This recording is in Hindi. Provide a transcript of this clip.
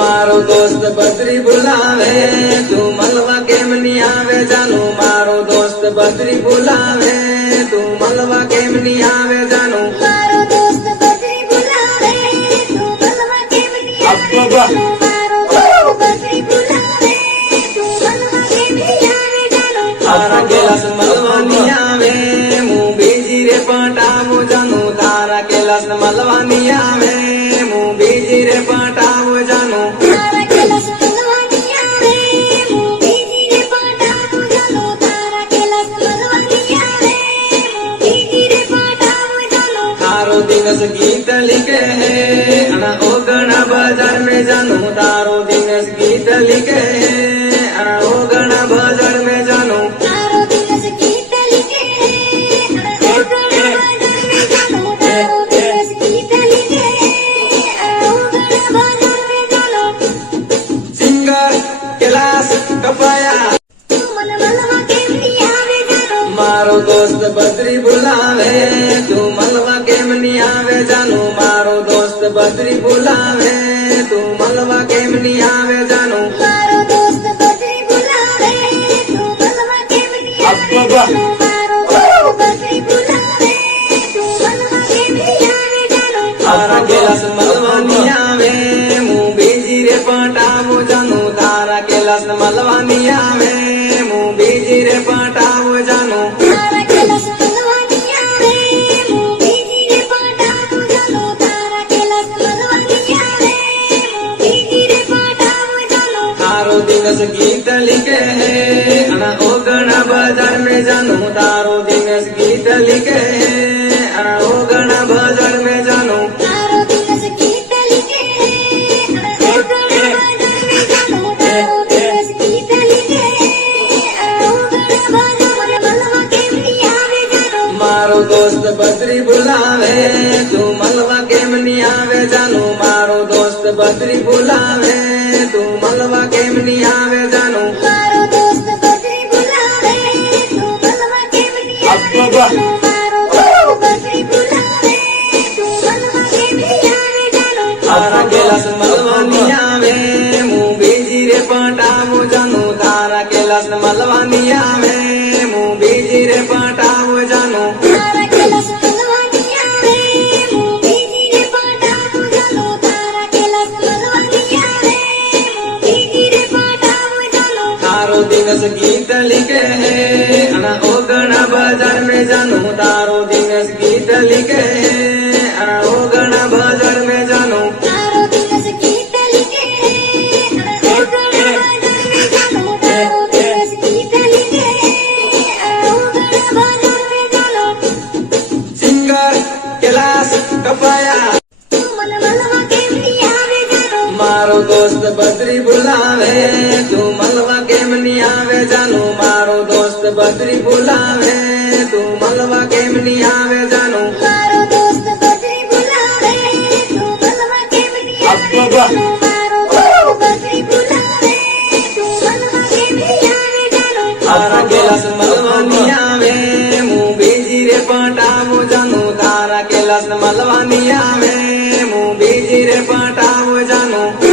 મારો દોસ્ત બદ્રી બોલાવે તું મળવા કેમ નહીં આવે જાનું મારો દોસ્ત બદ્રી બોલાવે તું મળવા કેમ નહીં આવે જાનું મારો દોસ્ત બદ્રી બોલાવે તું મળવા કેમ નહીં આવે જાનો મારો દોસ્ત બદ્રી બોલાવે તું મળવા કેમ નહીં આવે તારો દિવસ ગીત લીકે હે. અણા ઓ ગણા બજાર મે જાનું તારો દિવસ ગીત લીકે હે. અણા ઓ ગણા બજાર મે જાનું. સિંગર કેલાસ કપાયા. મારો દોસ્ત બદ્રી બોલ. બોલાવે તું મળવા કેમ ની આવે જાનું? મારો દોસ્ત બદ્રી બોલાવે તું મળવા કેમ નહીં આવે જાનો મારો દોસ્ત બદ્રી બોલાવે તું મળવા કેમ આવે જાનો? તારા કેલાસ મળવાની આવે હું બીજી રે પટાવું જાનું. તારા કેલાસ મળવાની આવે દિવસ ગીત લીખે હે અને ઓગણા બજાર में જાનું તારો દિવસ ગીત લીખે હે અને ઓગણા બજાર में જાનું તારો દિવસ ગીત લીખે અને ઓગણા બજાર મે જાનો તારો દિવસ ગીત લીખે અને ઓગણા બજાર મને મળવા કેમ નહીં આવે જાનો મારો દોસ્ત બદ્રી બોલાવે તું મળવા કેમ નહીં આવે જાનું મારો દોસ્ત બદ્રી બોલાવે તું બોલવા કેમ ની આવે? જાનું? મારા ગેલા बद्री बुलावे तू मलवा केम नहीं आवे जानू। मारो दोस्त बद्री बुलावे तू मलवा के नहीं आवे जानू मारो दोस्त बद्री बुलावे तू मलवा केम नहीं आवे મલવાની આવે હું બીજી पाटा પટાવું जानू।